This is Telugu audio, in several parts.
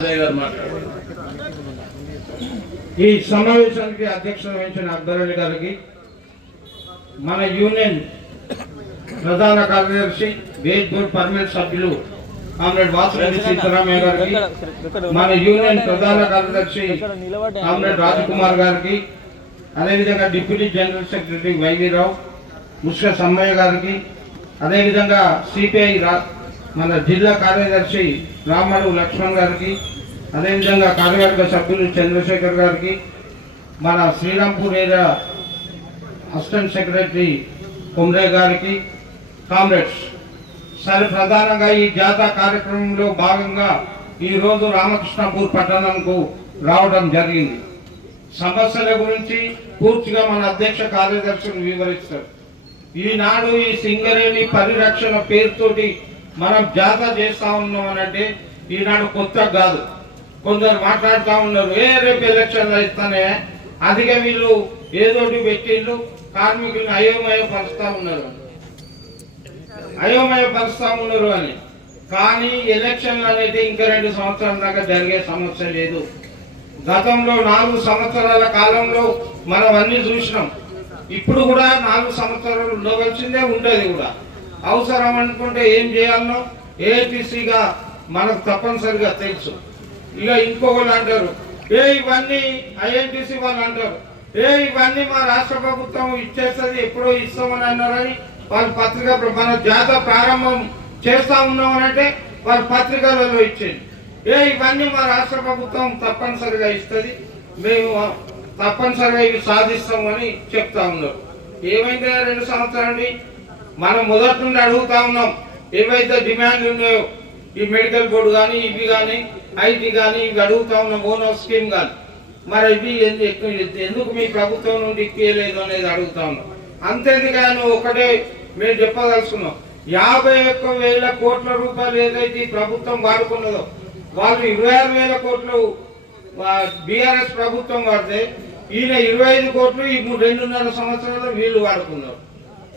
ఈ సమావేశానికి అధ్యక్షత వహించిన అక్బర్ అలీ గారికి, మన యూనియన్ ప్రధాన కార్యదర్శి వేజ్ బోర్డ్ పర్మనెంట్ సభ్యులు కామ్రేడ్ వాసురెడ్డి సీతారామయ్య గారికి, మన యూనియన్ ప్రధాన కార్యదర్శి కామ్రేడ్ రాజకుమార్ గారికి, అదేవిధంగా deputy general secretary Y V Rao Mushka Sammaiah గారికి, అదేవిధంగా సిపిఐ మన జిల్లా కార్యదర్శి రామడు లక్ష్మణ్ గారికి, అదేవిధంగా కార్యవర్గ సభ్యులు చంద్రశేఖర్ గారికి, మన శ్రీరాంపూర్ ఏరియా అసిస్టెంట్ సెక్రటరీ కుమ్రే గారికి, కామ్రేడ్స్ సరే, ప్రధానంగా ఈ జాతర కార్యక్రమంలో భాగంగా ఈరోజు రామకృష్ణపూర్ పట్టణంకు రావడం జరిగింది. సమస్యల గురించి పూర్తిగా మన అధ్యక్ష కార్యదర్శులు వివరిస్తారు. ఈనాడు ఈ సింగరేణి పరిరక్షణ పేరుతోటి మనం జాతర చేస్తా ఉన్నాం అనంటే ఈనాడు కొత్త కాదు. కొందరు మాట్లాడుతూ ఉన్నారు, రేపు ఎలక్షన్లు ఇస్తానే, అదిగా వీళ్ళు ఏదోటి పెట్టిళ్ళు కార్మికులను అయోమయపరుస్తా ఉన్నారు అని. కానీ ఎలక్షన్లు అనేది ఇంకా 2 సంవత్సరాల దాకా జరిగే సమస్య లేదు. గతంలో 4 సంవత్సరాల కాలంలో మనం అన్ని చూసినాం. ఇప్పుడు కూడా 4 సంవత్సరాలు ఉండవలసిందే, ఉండేది కూడా. అవసరం అనుకుంటే ఏం చేయాలనో ఏటీసీగా మనకు తప్పనిసరిగా తెలుసు. ఇక ఇంకొకళ్ళు అంటారు, ఇవన్నీ ఐఎన్టీసీ వాళ్ళు అంటారు, ఇవన్నీ మా రాష్ట్ర ప్రభుత్వం ఇచ్చేస్తుంది, ఎప్పుడో ఇస్తామని అన్నారని వాళ్ళు పత్రిక మన జాతర ప్రారంభం చేస్తా ఉన్నామనంటే వాళ్ళు పత్రికలలో ఇచ్చేది. ఇవన్నీ మా రాష్ట్ర ప్రభుత్వం తప్పనిసరిగా ఇస్తుంది, మేము తప్పనిసరిగా ఇవి సాధిస్తామని చెప్తా ఉన్నారు. ఏమైంది 2 సంవత్సరాలు మనం మొదటి నుండి అడుగుతా ఉన్నాం. ఏవైతే డిమాండ్లు ఉన్నాయో ఈ మెడికల్ బోర్డు కానీ, ఇవి కానీ, ఐటీ కానీ, ఇవి అడుగుతా ఉన్నాం. ఓనర్ స్కీమ్ కానీ, మరి ఇవి ఎందుకు మీ ప్రభుత్వం నుండి ఇప్పలేదు అనేది అడుగుతా ఉన్నాం. అంతేందుకని ఒకటే మేము చెప్పదలుచుకున్నాం, 51,000 కోట్ల రూపాయలు ఏదైతే ఈ ప్రభుత్వం వాడుకున్నదో, వాళ్ళు 26,000 కోట్లు బీఆర్ఎస్ ప్రభుత్వం వాడితే ఈయన 25 కోట్లు ఈ 2.5 సంవత్సరాలు వీళ్ళు వాడుకున్నారు.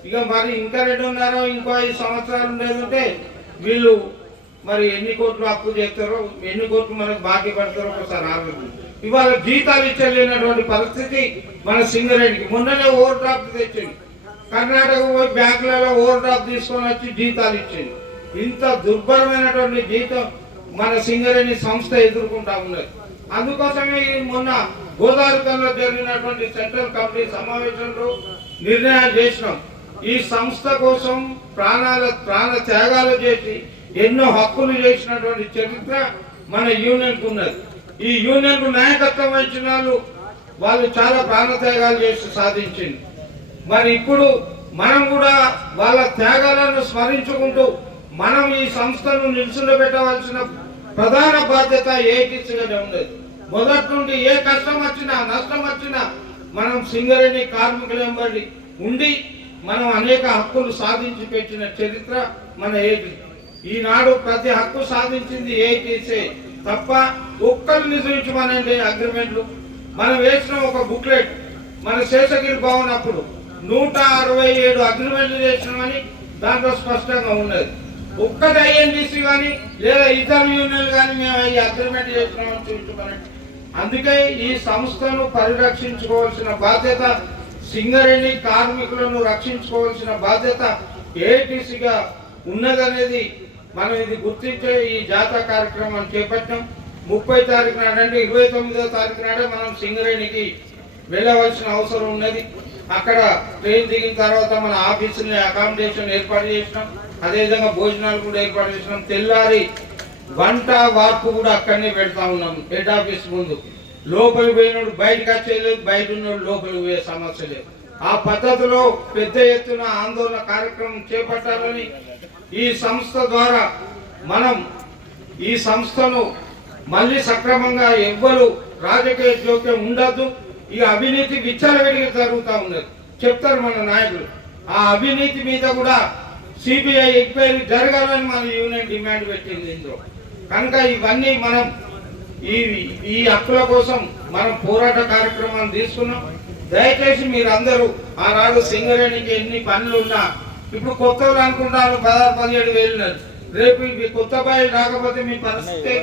ఇక మరి ఇంకా 2.5 ఇంకో 5 సంవత్సరాలు ఉండేదంటే వీళ్ళు మరి ఎన్ని కోట్లు అప్పు చేస్తారో, ఎన్ని కోట్లు మనకు బాకీ పడతారో ఒకసారి ఆలోచన. ఇవాళ జీతాలు ఇచ్చలేనటువంటి పరిస్థితి మన సింగరేణికి. మొన్ననే ఓవర్ డ్రాఫ్ట్ తెచ్చింది, కర్ణాటక పోయి బ్యాంకులలో ఓవర్ డ్రాఫ్ట్ తీసుకొని వచ్చి జీతాలు ఇచ్చింది. ఇంత దుర్భరమైనటువంటి జీతం మన సింగరేణి సంస్థ ఎదుర్కొంటా ఉన్నది. అందుకోసమే మొన్న గోదావరిలో జరిగినటువంటి సెంట్రల్ కమిటీ సమావేశంలో నిర్ణయాలు చేసినాం. ఈ సంస్థ కోసం ప్రాణ త్యాగాలు చేసి ఎన్నో హక్కులు చేసినటువంటి చరిత్ర మన యూనియన్కు ఉన్నది. ఈ యూనియన్కు నాయకత్వం వహించిన వాళ్ళు చాలా ప్రాణ త్యాగాలు చేసి సాధించింది. మరి ఇప్పుడు మనం కూడా వాళ్ళ త్యాగాలను స్మరించుకుంటూ మనం ఈ సంస్థను నిలుచుండబెట్టవలసిన ప్రధాన బాధ్యత ఏకీసీగానే ఉండేది. మొదటి నుండి ఏ కష్టం వచ్చినా, నష్టం వచ్చినా మనం సింగరేణి కార్మికుల వెంబడి ఉండి మనం అనేక హక్కులు సాధించి పెట్టిన చరిత్ర మన ఏపీ. ఈనాడు ప్రతి హక్కు సాధించింది ఏటీసీ తప్ప ఒక్కరిని చూపించమనండి అగ్రిమెంట్లు. మనం వేసిన ఒక బుక్లెట్ మన శేషగిరి భవన్ అప్పుడు 167 అగ్రిమెంట్లు చేసినామని దాంట్లో స్పష్టంగా ఉన్నది. ఒక్కటి ఐఎన్టీసీ కానీ లేదా ఇతర యూనియన్లు కానీ మేము ఈ అగ్రిమెంట్ చేసినామని చూపించమనండి. అందుకే ఈ సంస్థను పరిరక్షించుకోవాల్సిన బాధ్యత, సింగరేణి కార్మికులను రక్షించుకోవాల్సిన బాధ్యత ఏటీసీగా ఉన్నదనేది మనం ఇది గుర్తించే ఈ జాతర కార్యక్రమం చేపట్టాం. 30 తారీఖు నాడంటే 29వ తారీఖు నాడే మనం సింగరేణికి వెళ్ళవలసిన అవసరం ఉన్నది. అక్కడ ట్రైన్ దిగిన తర్వాత మన ఆఫీసుని అకామిడేషన్ ఏర్పాటు చేసినాం, అదేవిధంగా భోజనాలు కూడా ఏర్పాటు చేసినాం. తెల్లారి వంట వార్పు కూడా అక్కడనే పెడతా ఉన్నాం హెడ్ ఆఫీస్ ముందు. లోపలికి పోయినోడు బయటకు వచ్చేయలేదు, బయట ఉన్నోడు లోపలికి పోయే సమస్య లేదు. ఆ పద్ధతిలో పెద్ద ఎత్తున ఆందోళన కార్యక్రమం చేపట్టాలని ఈ సంస్థ ద్వారా మనం ఈ సంస్థను మళ్ళీ సక్రమంగా ఎవ్వరు రాజకీయ జోక్యం ఉండద్దు. ఈ అవినీతి విచ్చలవిడిగా జరుగుతూ ఉన్నది చెప్తారు మన నాయకులు. ఆ అవినీతి మీద కూడా సిబిఐ ఎంక్వైరీ జరగాలని మన యూనియన్ డిమాండ్ పెట్టింది ఇందులో. కనుక ఇవన్నీ మనం ఈ హక్కుల కోసం మనం పోరాట కార్యక్రమాన్ని తీసుకున్నాం. దయచేసి మీరందరూ ఆనాడు సింగరేణికి ఎన్ని పనులు ఉన్నా ఇప్పుడు కొత్తలు అనుకుంటారు 16-17 వేలు రేపు ఇవి కొత్త బయలు రాకపోతే మీ పరిస్థితి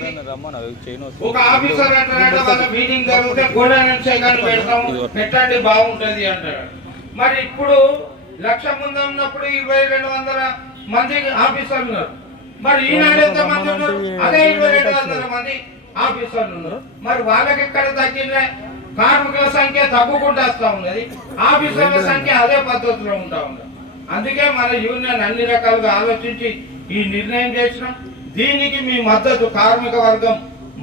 ఒక ఆఫీసర్ అంటారంటే వాళ్ళ మీటింగ్ జరిగితే గోడెన్స్ కానీ పెట్టండి బాగుంటది అంటారు. మరి ఇప్పుడు 1,00,000 మంది ఉన్నప్పుడు 2,200 మంది ఆఫీసర్లు ఉన్నారు. మరి ఈనాడు ఎంత మంది ఉన్నారు? అదే 2,200 మంది ఆఫీసర్లు ఉన్నారు. మరి వాళ్ళకి ఎక్కడ తగ్గిందే? కార్మికుల సంఖ్య తగ్గుకుంటూ వస్తూ ఉన్నది, ఆఫీసర్ల సంఖ్య అదే పద్ధతిలో ఉంటా ఉన్నది. అందుకే మన యూనియన్ అన్ని రకాలుగా ఆలోచించి ఈ నిర్ణయం చేసినాం. దీనికి మీ మద్దతు, కార్మిక వర్గం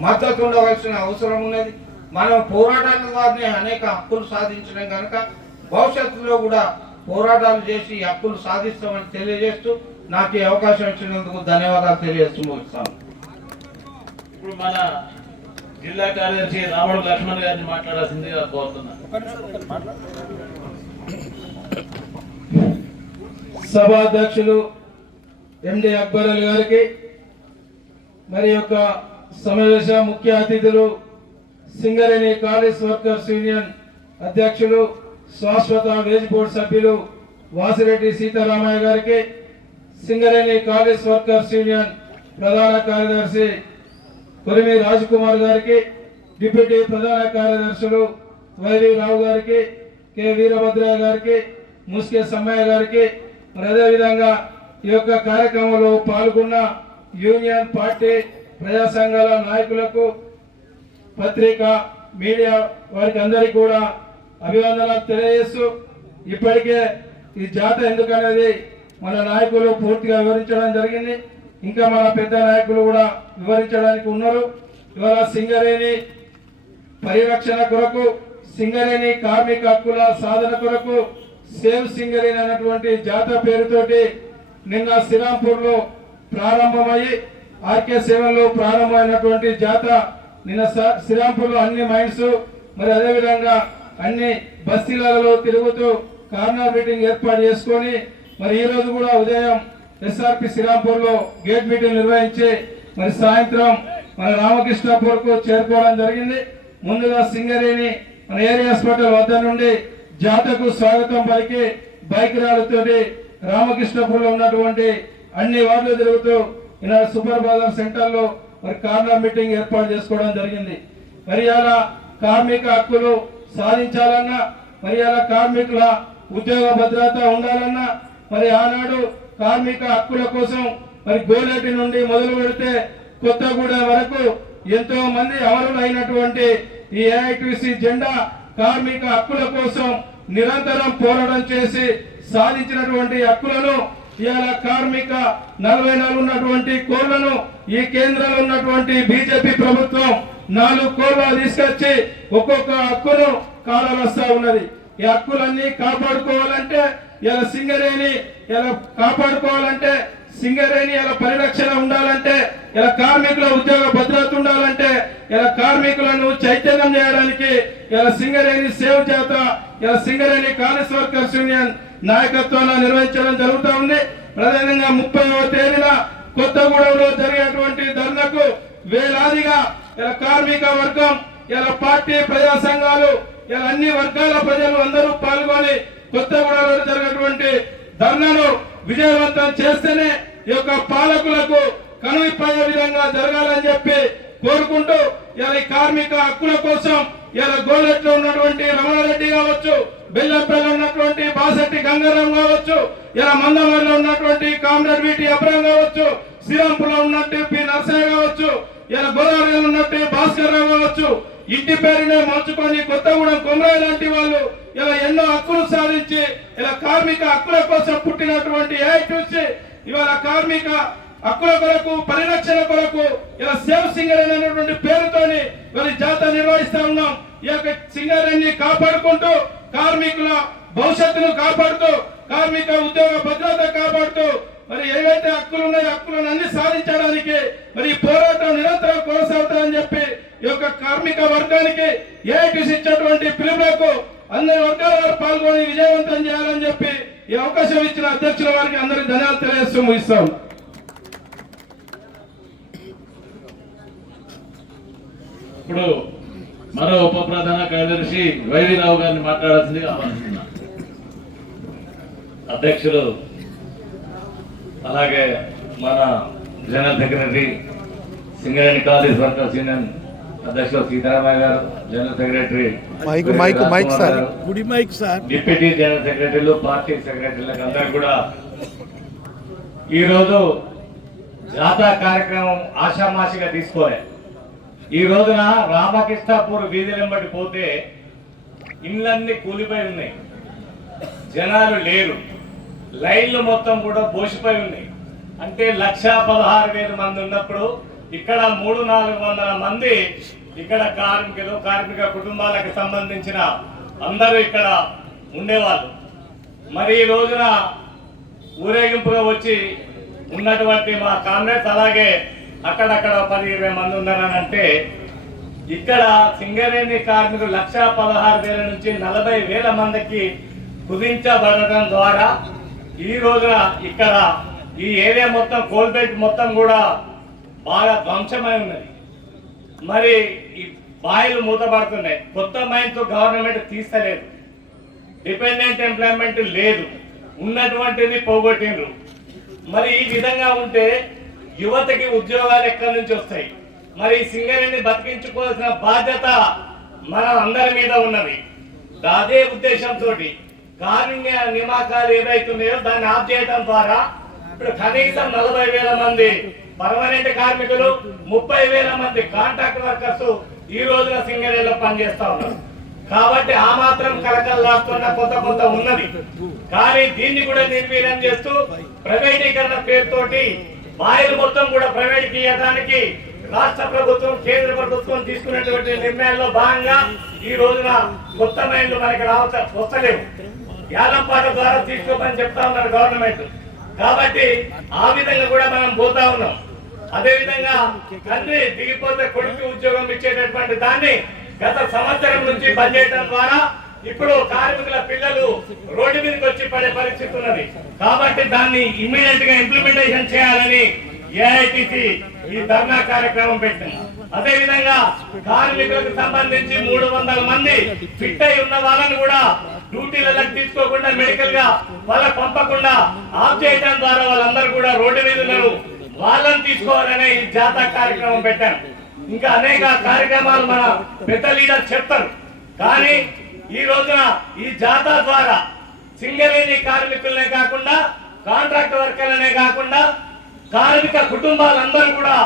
మద్దతు ఉండవలసిన అవసరం ఉన్నది. మనం పోరాటాల ద్వారానే అనేక హక్కులు సాధించడం కనుక భవిష్యత్తులో కూడా పోరాటాలు చేసి హక్కులు సాధిస్తామని తెలియజేస్తూ నాకు ఈ అవకాశం ఇచ్చినందుకు ధన్యవాదాలు తెలియజేస్తూ ముగిస్తాను. ఇప్పుడు మన జిల్లా కార్యదర్శి రాముడు లక్ష్మణ్ గారిని మాట్లాడాల్సిందిగా కోరుతున్నా. సభాధ్యక్షులు ఎండి అక్బర్ అలీ గారికి, మరి యొక్క సమావేశ ముఖ్య అతిథులు సింగరేణి కాలేజ్ వర్కర్స్ యూనియన్ అధ్యక్షులు శాశ్వత వేజ్ బోర్డు సభ్యులు వాసిరెడ్డి సీతారామయ్య గారికి, సింగరేణి కాలేజ్ వర్కర్స్ యూనియన్ ప్రధాన కార్యదర్శి కొరిమి రాజ్కుమార్ గారికి, డిప్యూటీ ప్రధాన కార్యదర్శులు వైవి రావు గారికి, కె వీరభద్రయ్య గారికి, ముస్కే సమ్మయ్య గారికి, మరి అదేవిధంగా ఈ యొక్క కార్యక్రమంలో పాల్గొన్న యూనియన్ పార్టీ ప్రజా సంఘాల నాయకులకు, పత్రిక మీడియా వారికి అందరికీ కూడా అభివందనాలు తెలియజేస్తూ, ఇప్పటికే ఈ జాత ఎందుకనేది మన నాయకులు పూర్తిగా వివరించడం జరిగింది. ఇంకా మన పెద్ద నాయకులు కూడా వివరించడానికి ఉన్నారు. ఇవాళ సింగరేణి పరిరక్షణ కొరకు, సింగరేణి కార్మిక హక్కుల సాధన కొరకు సేవ్ సింగరేణి అనేటువంటి జాతర పేరుతోటి నిన్న శ్రీరాంపూర్ లో ప్రారంభమయ్యి RK7 లో ప్రారంభమైనటువంటి జాతర నిన్న శ్రీరాంపూర్ లో అన్ని మైన్స్, మరి అదేవిధంగా అన్ని బస్తీలలో తిరుగుతూ కార్నర్ మీటింగ్ ఏర్పాటు చేసుకొని, మరి ఈ రోజు కూడా ఉదయం SRP శ్రీరాంపూర్ లో గేట్ మీటింగ్ నిర్వహించి మరి సాయంత్రం మన రామకృష్ణపూర్ కు చేరుకోవడం జరిగింది. ముందుగా సింగరేణి మన ఏరియా హాస్పిటల్ వద్ద నుండి జాతరకు స్వాగతం పలికి బైక్ ర్యాలీతోటి రామకృష్ణపూర్ లో ఉన్నటువంటి అన్ని వార్డులు తిరుగుతూ ఈనాడు సూపర్ బజార్ సెంటర్ లో మరి కార్నర్ మీటింగ్ ఏర్పాటు చేసుకోవడం జరిగింది. మరి అలా కార్మిక హక్కులు సాధించాలన్నా, మరి అలా కార్మికుల ఉద్యోగ భద్రత ఉండాలన్నా, మరి ఆనాడు కార్మిక హక్కుల కోసం మరి గోలేటి నుండి మొదలు పెడితే కొత్తగూడెం వరకు ఎంతో మంది అమరులైనటువంటి ఈ AITC జెండా కార్మిక హక్కుల కోసం నిరంతరం పోరాటం చేసి సాధించినటువంటి హక్కులను ఇవాళ కార్మిక 44 ఉన్నటువంటి కోళ్లను ఈ కేంద్రంలో ఉన్నటువంటి బీజేపీ ప్రభుత్వం 4 కోళ్లు తీసుకొచ్చి ఒక్కొక్క హక్కును కాలరాస్తా ఉన్నది. ఈ హక్కులన్నీ కాపాడుకోవాలంటే ఇలా సింగరేణి ఇలా కాపాడుకోవాలంటే, సింగరేణి ఇలా పరిరక్షణ ఉండాలంటే, ఇలా కార్మికుల ఉద్యోగ భద్రత ఉండాలంటే, ఇలా కార్మికులను చైతన్యం చేయడానికి ఇలా సింగరేణి సేవ్ జాతర ఇలా సింగరేణి కాలేజ్ వర్కర్స్ యూనియన్ నాయకత్వంలో నిర్వహించడం జరుగుతూ ఉంది. ప్రధానంగా 30వ తేదీన కొత్తగూడెంలో జరిగేటువంటి ధర్నాకు వేలాదిగా ఇలా కార్మిక వర్గం, ఇలా పార్టీ ప్రజా సంఘాలు, ఇలా అన్ని వర్గాల ప్రజలు అందరూ పాల్గొని కొత్తగూడెంలో జరిగినటువంటి ధర్నాను విజయవంతం చేస్తేనే ఈ యొక్క పాలకులకు కనువిప్పయ్యే విధంగా జరగాలని చెప్పి కోరుకుంటూ, ఇలా కార్మిక హక్కుల కోసం ఇలా గోలెట్లో ఉన్నటువంటి రమణారెడ్డి కావచ్చు, బెల్లంపల్లిలో ఉన్నటువంటి బాసెట్టి గంగారాం కావచ్చు, ఇలా మందమరిలో ఉన్నటువంటి కామ్రేడ్ వీటి అబ్రాం కావచ్చు, శ్రీరాంపూర్లో ఉన్నట్టు పి నరసయ్య కావచ్చు, ఇలా గోదావరిలో ఉన్నట్టు భాస్కర్ రావు కావచ్చు, ఇంటి పేరునే మార్చుకొని కొత్తగూడెం కొమరాయి లాంటి వాళ్ళు ఇలా ఎన్నో హక్కులు సాధించి ఇలా కార్మిక హక్కుల కోసం పుట్టినటువంటి AITC ఇవాళ కార్మిక హక్కుల కొరకు, పరిరక్షణ కొరకు ఇలా సేవ్ సింగరేణి అనేటువంటి పేరుతోని మరి జాతర నిర్వహిస్తా ఉన్నాం. ఈ యొక్క సింగరేణిని కాపాడుకుంటూ, కార్మికుల భవిష్యత్తును కాపాడుతూ, కార్మిక ఉద్యోగ భద్రత కాపాడుతూ, మరి ఏవైతే హక్కులు ఉన్నాయో హక్కులను అన్ని సాధించడానికి మరి పోరాటం నిరంతరం కొనసాగుతారని చెప్పి ఈ యొక్క కార్మిక వర్గానికి AITC ఇచ్చినటువంటి పిలుపులకు అందరి వర్గాల వారు పాల్గొని విజయవంతం చేయాలని చెప్పి ఈ అవకాశం ఇచ్చిన అధ్యక్షుల వారికి అందరికి ధన్యవాదాలు తెలియజేస్తూ ముగిస్తాం. ఇప్పుడు మరో ఉప ప్రధాన కార్యదర్శి వైవి రావు గారిని మాట్లాడాల్సిందిగా ఆహ్వానిస్తున్నా. అధ్యక్షులు అలాగే మన general secretary Singareni college workers union అధ్యక్షులు సీతారామయ్య గారు, జనరల్ సెక్రటరీ డిప్యూటీ జనరల్ సెక్రటరీలు, పార్టీ సెక్రటరీలకు అందరూ కూడా ఈరోజు జాతర కార్యక్రమం ఆషామాషిగా తీసుకోలే. ఈ రోజున రామకృష్ణాపూర్ వీధులెంబడి పోతే ఇళ్ళన్నీ కూలిపోయి ఉన్నాయి, జనాలు లేరు, లైన్లు మొత్తం కూడా బోసిపోయి ఉన్నాయి. అంటే 1,16,000 మంది ఉన్నప్పుడు ఇక్కడ 300-400 మంది ఇక్కడ కార్మిక కుటుంబాలకు సంబంధించిన అందరూ ఇక్కడ ఉండేవాళ్ళు. మరి ఈ రోజున ఊరేగింపుగా వచ్చి ఉన్నటువంటి మా కాంగ్రెస్ అలాగే అక్కడక్కడ 10-20 మంది ఉన్నారని అంటే ఇక్కడ సింగరేణి కార్మికులు 1,16,000 నుంచి 40,000 మందికి కుదించబడటం ద్వారా ఈ రోజున ఇక్కడ ఈ ఏరియా మొత్తం కోల్బెల్ట్ మొత్తం కూడా బాగా ధ్వంసమై ఉన్నది. మరి ఈ బాయిలు మూతపడుతున్నాయి, కొత్త మైన్స్ గవర్నమెంట్ తీస్తలేదు, డిపెండెంట్ ఎంప్లాయ్మెంట్ లేదు, ఉన్నటువంటిది పోగొట్టిండ్రు. మరి ఈ విధంగా ఉంటే యువతకి ఉద్యోగాలు ఎక్కడి నుంచి వస్తాయి? మరి సింగరేణిని బతికించుకోవాల్సిన బాధ్యత మన అందరి మీద ఉన్నది. అదే ఉద్దేశంతో కారుణ్య నియామకాలు ఏవైతున్నాయో దాన్ని ఆఫ్ చేయడం ద్వారా ఇప్పుడు కనీసం 40,000 మంది పర్మనెంట్ కార్మికులు, 30,000 మంది కాంట్రాక్ట్ వర్కర్స్ ఈ రోజున సింగరేణిలో పనిచేస్తా ఉన్నారు. కాబట్టి ఆ మాత్రం కలకల్లాడుతున్న కొత్త ఉన్నది. కానీ దీన్ని కూడా నిర్వీర్యం చేస్తూ ప్రైవేటీకరణ పేరుతోటి బాయిలు మొత్తం కూడా ప్రైవేట్ ఇవ్వడానికి రాష్ట్ర ప్రభుత్వం, కేంద్ర ప్రభుత్వం తీసుకున్నటువంటి నిర్ణయాల్లో భాగంగా ఈ రోజున కొత్త మైన్లు మనకి వస్తలేవు. యాలంపాట ద్వారా తీసుకోమని చెప్తా ఉన్నారు గవర్నమెంట్. కాబట్టి ఆ విధంగా కూడా మనం పోతా ఉన్నాం. అదే విధంగా తండ్రి దిగిపోతే కొడుకు ఉద్యోగం ఇచ్చేటటువంటి దాన్ని గత సంవత్సరం నుంచి బంద్ చేయడం ద్వారా ఇప్పుడు కార్మికుల పిల్లలు రోడ్డు మీదకి వచ్చి పడే పరిస్థితి ఉన్నది. కాబట్టి దాన్ని ఇమ్మీడియట్ గా ఇంప్లిమెంటేషన్ చేయాలని ఏఐటిసి ఈ ధర్నా కార్యక్రమం పెట్టింది. అదే విధంగా కార్మికులకు సంబంధించి 300 మంది ఫిట్ అయి ఉన్న వాళ్ళని కూడా డ్యూటీలకు తీసుకోకుండా మెడికల్ గా వాళ్ళకి పంపకుండా ఆఫ్ చేయడం ద్వారా వాళ్ళందరూ కూడా రోడ్డు మీద ఉన్నారు, వాళ్ళని తీసుకోవాలనే ఈ జాతర కార్యక్రమం పెట్టాను. ఇంకా అనేక కార్యక్రమాలు మన పెద్ద లీడర్ చెప్తారు. కానీ ఈ రోజున ఈ జాతర ద్వారా సింగరేణి కార్మికులనే కాకుండా, కాంట్రాక్ట్ వర్కర్లనే కాకుండా కార్మిక కుటుంబాలందరూ కూడా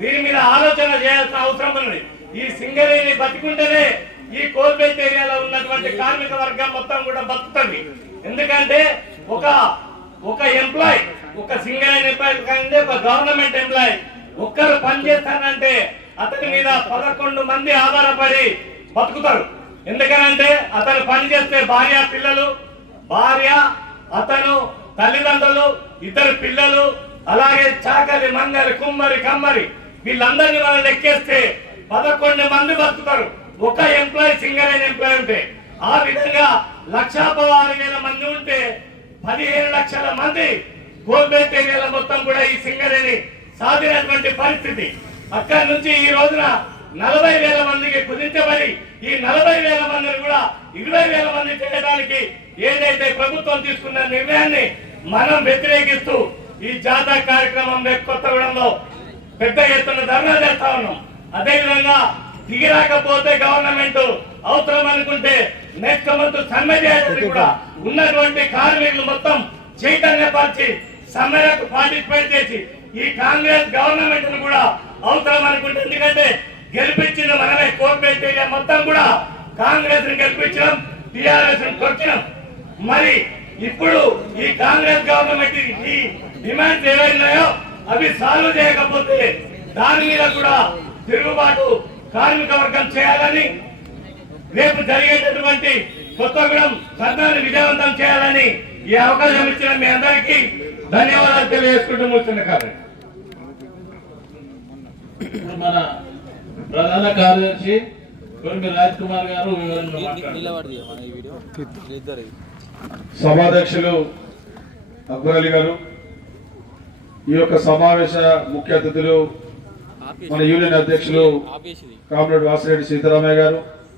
దీని మీద ఆలోచన చేయాల్సిన అవసరం ఉంది. ఈ సింగరేణి బతికుంటేనే ఈ కోల్బెల్ట్ ఏరియాలో ఉన్నటువంటి కార్మిక వర్గం మొత్తం కూడా బతుకుతుంది. ఎందుకంటే ఒక ఎంప్లాయ్, ఒక సింగరేణి ఎంప్లాయ్ కంటే ఒక గవర్నమెంట్ ఎంప్లాయ్ ఒక్కరు పనిచేస్తానంటే అతని మీద 11 మంది ఆధారపడి బతుకుతారు. ఎందుకనంటే అతను పనిచేస్తే భార్య, అతను తల్లిదండ్రులు, 2 పిల్లలు, అలాగే చాకలి, మంగలి, కుమ్మరి, కమ్మరి వీళ్ళందరినీ మనం లెక్కేస్తే 11 మంది బతుకుతారు ఒక ఎంప్లాయీ, సింగరేణి ఎంప్లాయీ ఉంటే. ఆ విధంగా 1,16,000 మంది ఉంటే 15 లక్షల మంది కోల్బెల్ట్ ఏరియాల మొత్తం కూడా ఈ సింగరేణి సాధినటువంటి పరిస్థితి. అక్కడి నుంచి ఈ రోజున 40,000 మందికి కుదించబడి ఈ 40,000 మందిని కూడా 20,000 మంది చేయడానికి ఏదైతే ప్రభుత్వం తీసుకున్న నిర్ణయాన్ని మనం వ్యతిరేకిస్తూ ఈ జాతర కార్యక్రమం కొత్తగూడెంలో పెద్ద ఎత్తున ధర్నా చేస్తా ఉన్నాం. అదేవిధంగా దిగిరాకపోతే గవర్నమెంట్ అవసరం అనుకుంటే నెక్స్ట్ మంత్ సమ్మె చేయాలని కూడా ఉన్నటువంటి కార్మికులు మొత్తం చైతన్యపరిచి సమ్మెలకు పార్టిసిపేట్ చేసి ఈ కాంగ్రెస్ గవర్నమెంట్ ను కూడా అవసరం అనుకుంటే, ఎందుకంటే గెలిపించిన మనమే కోల్బెల్ట్ ఏరియా మొత్తం కూడా కాంగ్రెస్ ని గెలిపించడం, టిఆర్ఎస్ ని కొట్టడం. మరి ఇప్పుడు ఈ కాంగ్రెస్ గవర్నమెంట్ ఈ డిమాండ్స్ ఏవైనాయో అవి సాల్వ్ చేయకపోతే దాని మీద కూడా తిరుగుబాటు కార్మిక వర్గం చేయాలని, రేపు జరిగేటటువంటి కొత్తగూడెం ధర్నాన్ని విజయవంతం చేయాలని ఈ అవకాశం ఇచ్చిన మీ అందరికీ ధన్యవాదాలు తెలియజేసుకుంటూ ముగిస్తున్న కార్యం. మన ప్రధాన కార్యదర్శి కొరిమి రాజ్ కుమార్ గారు వివరంగా మాట్లాడారు. సభాధ్యక్షులు అక్బర్ అలీ గారు, ఈ యొక్క సమావేశ ముఖ్య అతిథులు మన యూనియన్ అధ్యక్షులు కామ్రేడ్ వాసిరెడ్డి సీతారామయ్య గారు,